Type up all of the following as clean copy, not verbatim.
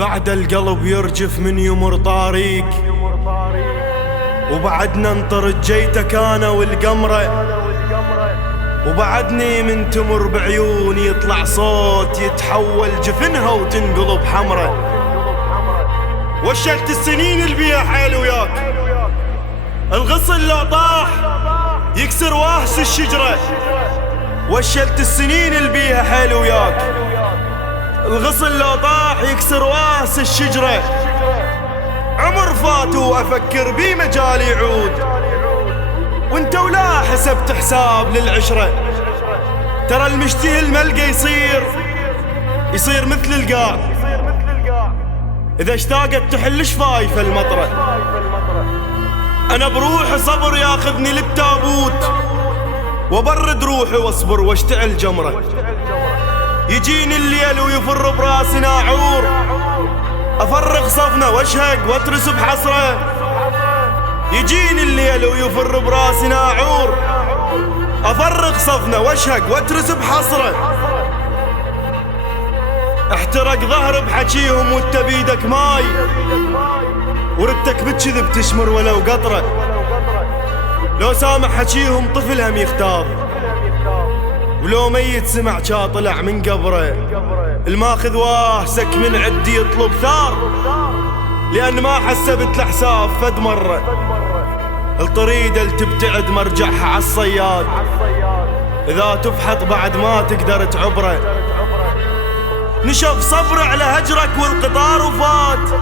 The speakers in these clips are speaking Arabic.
بعد القلب يرجف من يمر طاريك، وبعدنا انطر جيتك انا والقمرة، وبعدني من تمر بعيوني يطلع صوت يتحول جفنها وتنقلب حمرة. وشلت السنين اللي بيها حيل وياك، الغصن لو طاح يكسر واهس الشجرة. وشلت السنين اللي بيها حيل وياك، الغصن لو طاح يكسر واهس الشجرة. عمر فات وافكر بيه مجال يعود، وانت ولا حسبت حساب للعشرة. ترى المشتهي الملقى يصير مثل القاع، اذا اشتاقت تحل شفايف المطرة. انا بروحي صبر ياخذني للتابوت، وبرد روحي واصبر واشتعل جمرة. يجيني الليل ويفر براسي ناعور، افرغ صفنه واشهق واترس بحسره. يجيني الليل ويفر براسي ناعور، افرغ صفنه واشهق واترس بحسره. احترق ظهر بحكيهم وانت بيدك ماي، وردتك بتشذب تشمر ولو قطره. لو سامع حكيهم طفل هم يختار، ولو ميت سمع شا طلع من قبره. الماخذ واهسك من عدي يطلب ثار، لأن ما حسبت الحساب فد مرة. الطريدة اللي تبتعد مرجعها عالصياد، إذا تفحط بعد ما تقدر تعبره. نشف صبر على هجرك والقطار وفات،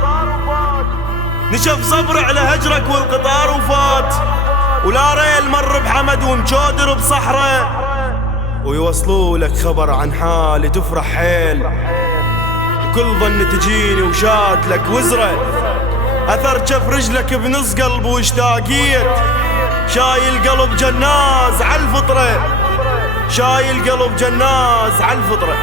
نشف صبر على هجرك والقطار وفات. ولا ريل مر بحمد ومجودر بصحره، ويوصلوا لك خبر عن حالي تفرح حيل. وكل ظن تجيني وشات لك وزره، اثر جف رجلك بنص قلب واشتاقيت. شايل قلب جناز عالفطره، شايل قلب جناز عالفطره.